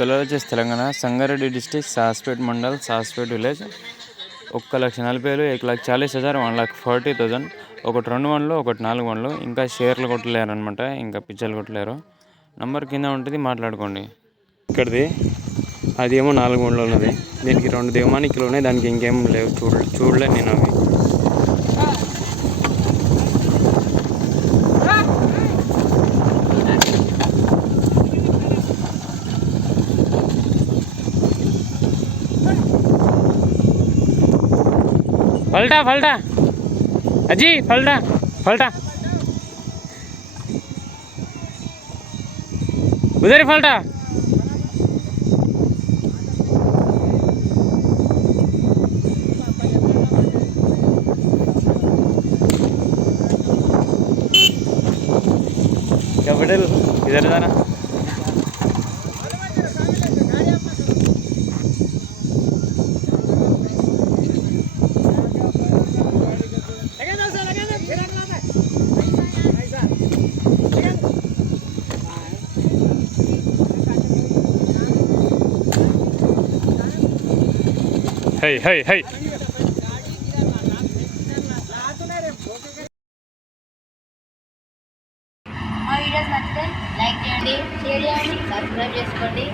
కొల్లాల వచ్చేసి Telangana Sangareddy district Saspet mandal Saspet village 1,40,000 1,40,000 1,40,000 ఒకటి 2 వన్లు ఒకటి 4 వన్లు ఇంకా షేర్లు కొట్టలేరు అనమాట. ఇంకా పిచ్చలు కొట్టలేరు. నంబర్ కింద ఉంటుంది, మాట్లాడుకోండి. ఇక్కడిది అది ఏమో 4 వన్లు ఉన్నది. దీనికి 2 దేవమానికలు ఉన్నాయి. దానికి ఇంకేం లేవు, చూడలే నేను అవి. फलटा फलटा अजी फलटा फलटा उधर फलटा क्या पटेल इधर जाना. Hey hey hey. మా వీడియోస్ నచ్చితే లైక్ చేయండి, షేర్ చేయండి, సబ్స్క్రైబ్ చేసుకోండి.